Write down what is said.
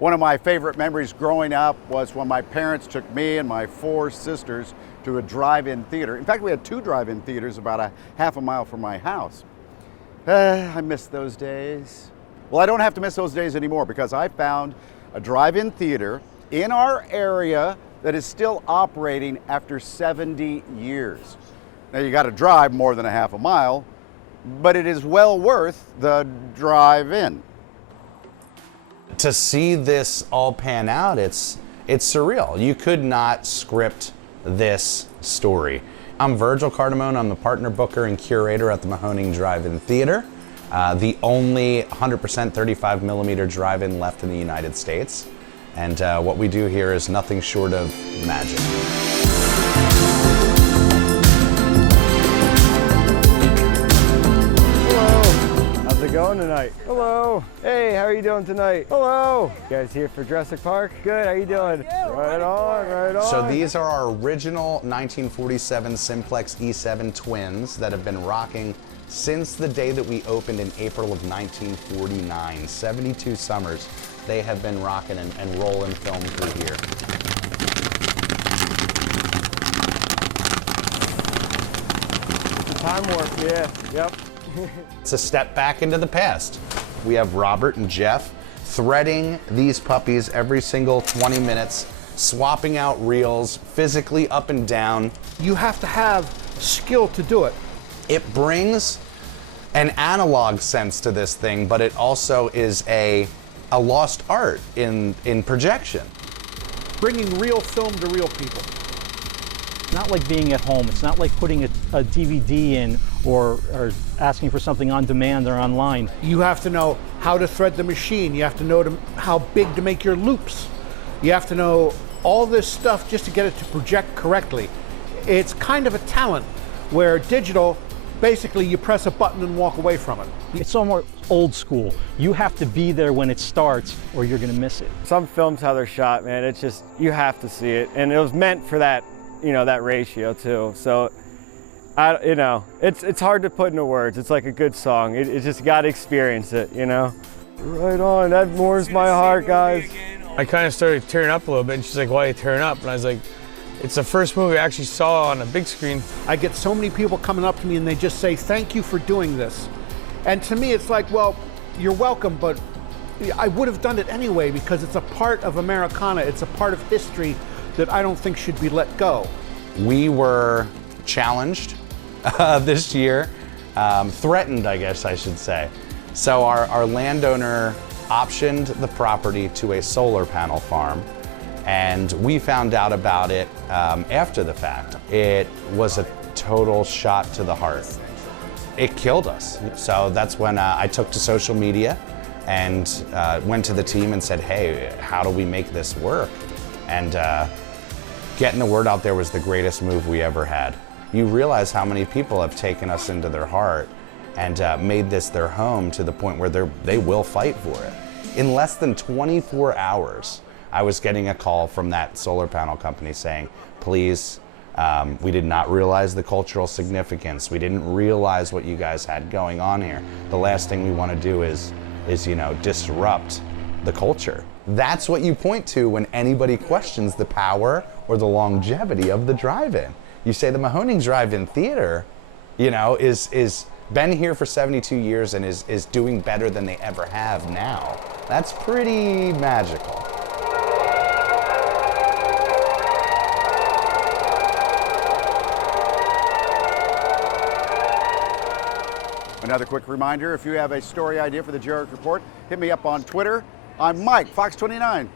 One of my favorite memories growing up was when my parents took me and my 4 sisters to a drive-in theater. In fact, we had 2 drive-in theaters about a half a mile from my house. I miss those days. Well, I don't have to miss those days anymore because I found a drive-in theater in our area that is still operating after 70 years. Now, you got to drive more than a half a mile, but it is well worth the drive-in. To see this all pan out, it's surreal. You could not script this story. I'm Virgil Cardamone. I'm the partner booker and curator at the Mahoning Drive-In Theater, the only 100% 35mm drive-in left in the United States. And what we do here is nothing short of magic. How's it going tonight? Hello. Hey, how are you doing tonight? Hello. You guys here for Jurassic Park? Good, how you doing? Right on, right on. So these are our original 1947 Simplex E7 twins that have been rocking since the day that we opened in April of 1949. 72 summers they have been rocking and rolling film through here. Time warp, yeah, yep. It's a step back into the past. We have Robert and Jeff threading these puppies every single 20 minutes, swapping out reels, physically up and down. You have to have skill to do it. It brings an analog sense to this thing, but it also is a lost art in projection. Bringing real film to real people. It's not like being at home. It's not like putting a DVD in or asking for something on demand or online. You have to know how to thread the machine. You have to know how big to make your loops. You have to know all this stuff just to get it to project correctly. It's kind of a talent where digital, basically you press a button and walk away from it. It's almost old school. You have to be there when it starts or you're going to miss it. Some films, how they're shot, man, it's just, you have to see it. And it was meant for that, you know, that ratio too. So, you know, it's hard to put into words. It's like a good song. It just got to experience it, you know? Right on, that warms my heart, guys. I kind of started tearing up a little bit, and she's like, why are you tearing up? And I was like, it's the first movie I actually saw on a big screen. I get so many people coming up to me and they just say, thank you for doing this. And to me, it's like, well, you're welcome, but I would have done it anyway because it's a part of Americana. It's a part of history that I don't think should be let go. We were challenged this year, threatened, I guess I should say. So our landowner optioned the property to a solar panel farm, and we found out about it after the fact. It was a total shot to the heart. It killed us. So that's when I took to social media and went to the team and said, hey, how do we make this work? And getting the word out there was the greatest move we ever had. You realize how many people have taken us into their heart and made this their home to the point where they will fight for it. In less than 24 hours, I was getting a call from that solar panel company saying, please, we did not realize the cultural significance. We didn't realize what you guys had going on here. The last thing we want to do is you know, disrupt the culture. That's what you point to when anybody questions the power or the longevity of the drive-in. You say the Mahoning Drive-In Theater, you know, is been here for 72 years and is doing better than they ever have now. That's pretty magical. Another quick reminder, if you have a story idea for the Jerrick Report, hit me up on Twitter. I'm Mike, Fox 29.